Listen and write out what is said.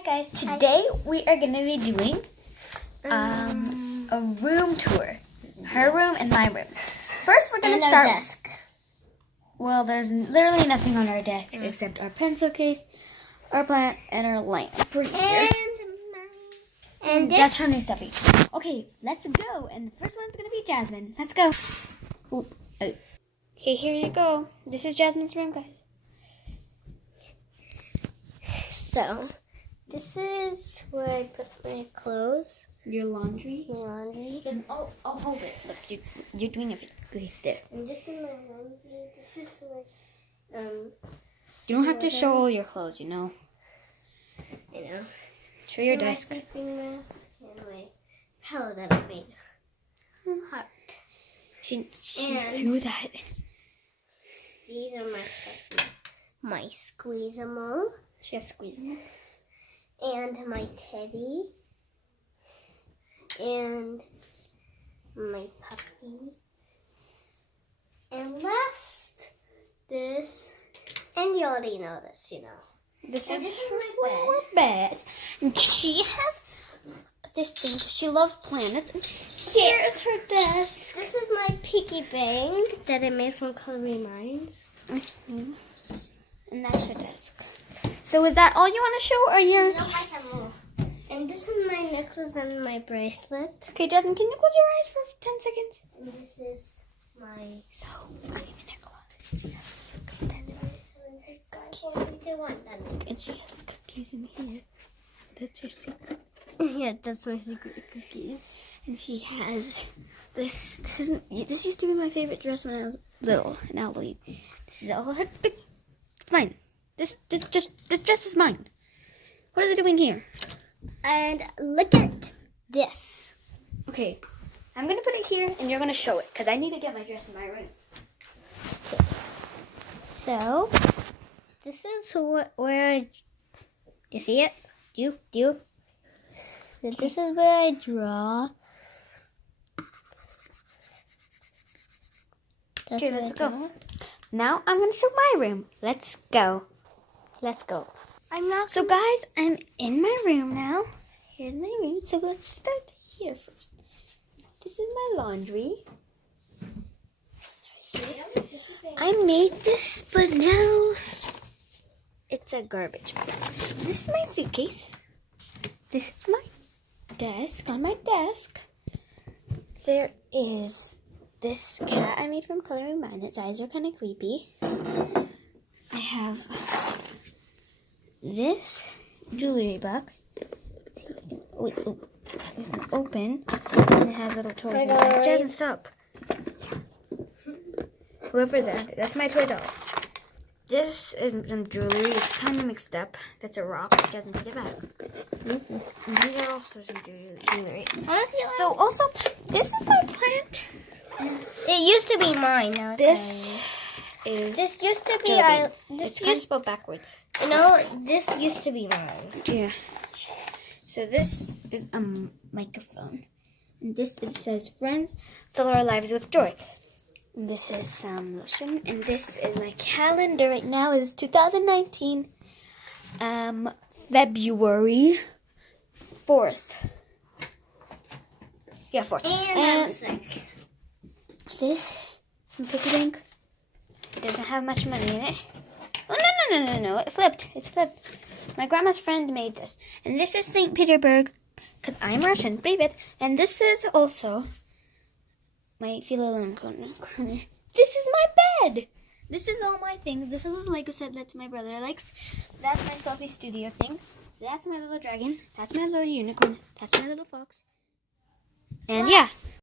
Hi guys, today we are going to be doing a room tour. Her room and my room. First we're going to start... Our desk. Well, there's literally nothing on our desk except our pencil case, our plant, and our lamp. And that's her new stuffy. Okay, let's go. And the first one's going to be Jasmine. Let's go. Okay, here you go. This is Jasmine's room, guys. So, this is where I put my clothes. Your laundry? My laundry. Just, I'll hold it. Look, you're doing everything. Okay, there. And this is my laundry. This is my, You don't have to show all your clothes, you know. I know. Show your My desk. sleeping mask and my pillow that I made. Heart. She And- threw that. These are my Squeezamo She has squeezing. and my teddy and my puppy. And last, this, and you already know this, you know. This And is this is her my little bed. And she has this thing. She loves planets. And here is her desk. This is my piggy bank that I made from Coloring Minds. And that's her desk. So is that all you want to show, or you're... No, I have more. And this is my necklace and my bracelet. Okay, Jasmine, can you close your eyes for 10 seconds? And this is my... So, I'm in her closet. She has a secret bed. And she has cookies in here. That's her secret. Yeah, that's my secret cookies. And she has this. This used to be my favorite dress when I was little in Halloween. This is all her. It's mine. This dress is mine. What are they doing here? And look at this. Okay, I'm gonna put it here, and you're gonna show it because I need to get my dress in my room. So, this is where you see it? You? So this is where I draw. That's Okay, where let's I draw. go. Now I'm gonna show my room. Let's go. Let's go. I'm not. So guys, I'm in my room now. Here's my room. So let's start here first. This is my laundry. I made this, but now it's a garbage bag. This is my suitcase. This is my desk. On my desk, there is this cat I made from Coloring Mine. Its eyes are kind of creepy. I have this jewelry box. Wait, it's open. And it has little toys inside. Jasmine, stop. Whoever that's my toy doll. This isn't some jewelry. It's kind of mixed up. That's a rock. Jasmine, put it back. And these are also some jewelry. So also, this is my plant. It used to be mine. Now This is this used to be. jelly bean. This It's kind of used, spelled backwards. you know, this used to be mine. Yeah. So this is a microphone. And this says, "Friends, fill our lives with joy." And this is some lotion. And this is my calendar right now. It's 2019, February 4th. Yeah, 4th. And I'm sick. This piggy bank doesn't have much money in it. Oh, no. It flipped. It's flipped. My grandma's friend made this. And this is St. Petersburg, because I'm Russian. Привет. And this is also my Philolin corner. This is my bed. This is all my things. This is a Lego set that my brother likes. That's my selfie studio thing. That's my little dragon. That's my little unicorn. That's my little fox. And yeah.